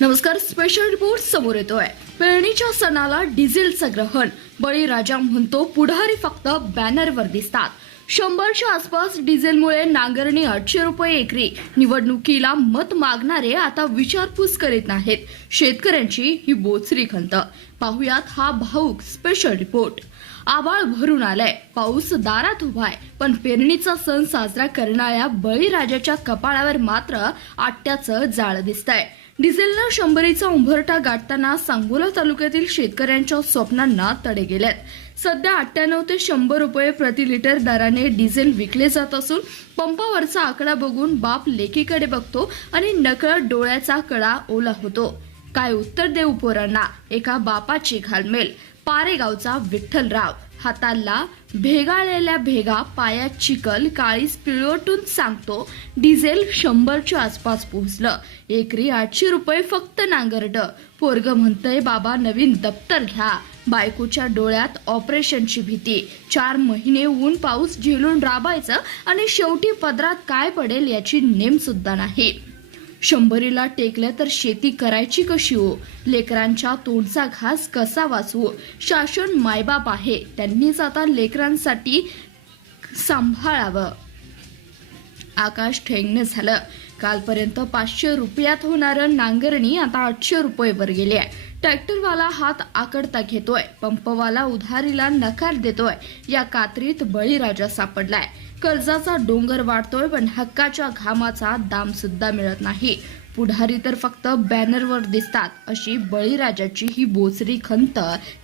नमस्कार. Special report समोर येतोय. पेरणीच्या सणाला डिझेलचं ग्रहण. बळीराजा म्हणतो पुढारी फक्त बॅनरवर दिसतात. 100च्या आसपास डिझेलमुळे नांगरणी 800 रुपये एकरी. निवडणुकीला मत मागणारे आता विचारपूस करीत नाहीत. शेतकऱ्यांची ही बोचरी खंत. पाहुयात हा भाऊक स्पेशल रिपोर्ट. आभाळ भरून आलंय, पाऊस दारात उभाय, पण पेरणीचा सण साजरा करणाऱ्या बळीराजाच्या कपाळावर मात्र आट्याचं जाळ दिसतंय. डिझेलनं 100चा उंबरठा गाठताना सांगोला तालुक्यातील शेतकऱ्यांच्या स्वप्नांना तडे गेलेत. सध्या 98 ते 100 रुपये प्रति लिटर दराने डिझेल विकले जात असून पंपावरचा आकडा बघून बाप लेकीकडे बघतो आणि नकळत डोळ्याचा कळा ओला होतो. काय उत्तर देऊ पोरांना? एका बापाची घालमेल. पारेगावचा विठ्ठलराव. हाताला भेगाळलेल्या भेगा, पायात चिखल, काळीज पिळवटून सांगतो डिझेल 100च्या आसपास पोहोचलं. एकरी 800 रुपये फक्त नांगरड. पोरग म्हणतंय बाबा नवीन दप्तर घ्या. बायकोच्या डोळ्यात ऑपरेशनची भीती. 4 महिने ऊन पाऊस झेलून राबायचं आणि शेवटी पदरात काय पडेल याची नेम सुद्धा नाही. 100ला टेकलं तर शेती करायची कशी हो? लेकरांच्या तोंडचा घास कसा वाचवू? शासन मायबाप आहे, त्यांनीच आता लेकरांसाठी सांभाळावं. आकाश ठेंगणं झालं. कालपर्यंत 500 रुपयात होणारं नांगरणी आता 800 रुपयेवर गेली आहे. ट्रॅक्टरवाला हात आकडता घेतोय, पंपवाला उधारीला नकार देतोय. या कात्रीत बळीराजा सापडलाय. कर्जाचा डोंगर वाढतोय, पण हक्काच्या घामाचा दाम सुद्धा मिळत नाही. पुढारी तर फक्त बॅनरवर दिसतात. अशी बळीराजाची ही बोचरी खंत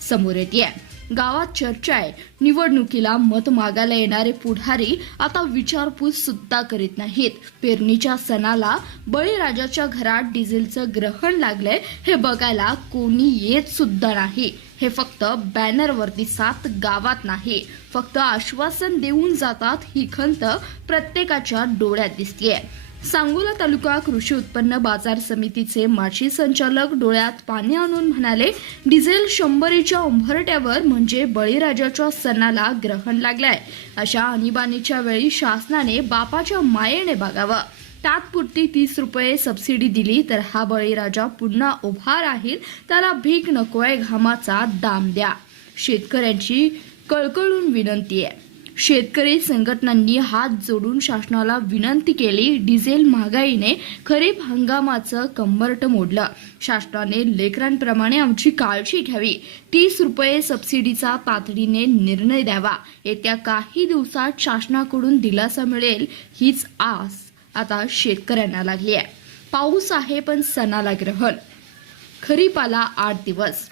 समोर येते. गावात चर्चा आहे. निवडणुकीला मत मागायला येणारे पुढारी आता विचारपूस सुद्धा करीत नाहीत. पेरणीच्या सणाला बळीराजाच्या घरात डिझेलचं ग्रहण लागलंय हे बघायला कोणी येत सुद्धा नाही. हे फक्त बॅनरवर दिसतात, गावात नाही. फक्त आश्वासन देऊन जातात. ही खंत प्रत्येकाच्या डोळ्यात दिसतेय. सांगोला तालुका कृषी उत्पन्न बाजार समितीचे माजी संचालक डोळ्यात पाणी आणून म्हणाले, डिझेल 100च्या उंबरठ्यावर म्हणजे बळीराजाच्या सणाला ग्रहण लागलंय. अशा आणीबाणीच्या वेळी शासनाने बापाच्या मायेने बघावं. तात्पुरती 30 रुपये सबसिडी दिली तर हा बळीराजा पुन्हा उभा राहील. त्याला भीक नकोय, घामाचा दाम द्या. शेतकऱ्यांची कळकळून विनंती आहे. शेतकरी संघटनांनी हात जोडून शासनाला विनंती केली. डिझेल महागाईने खरीप हंगामाचं कंबरट मोडलं. शासनाने लेकरांप्रमाणे आमची काळजी घ्यावी. 30 रुपये सबसिडीचा तातडीने निर्णय द्यावा. येत्या काही दिवसात शासनाकडून दिलासा मिळेल हीच आस आता शेतकऱ्यांना लागली आहे. पाऊस आहे पण सणाला ग्रहण. खरीपाला 8 दिवस.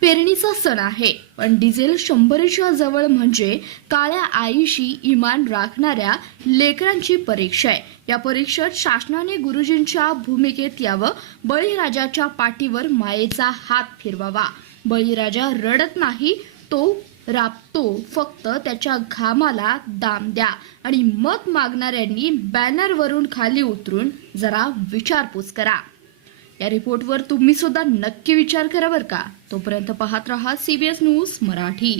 पेरणीचा सण आहे, पण डिझेल 100च्या जवळ म्हणजे काळ्या आईशी इमान राखणाऱ्या लेकरांची परीक्षा आहे. या परीक्षेत शासनाने गुरुजींच्या भूमिकेत यावं. बळीराजाच्या पाठीवर मायेचा हात फिरवावा. बळीराजा रडत नाही, तो राबतो. फक्त त्याच्या घामाला दाम द्या. आणि मत मागणाऱ्यांनी बॅनरवरून खाली उतरून जरा विचारपूस करा. या रिपोर्टवर तुम्ही सुद्धा नक्की विचार करा बरं का. तोपर्यंत पाहत रहा CBS न्यूज मराठी.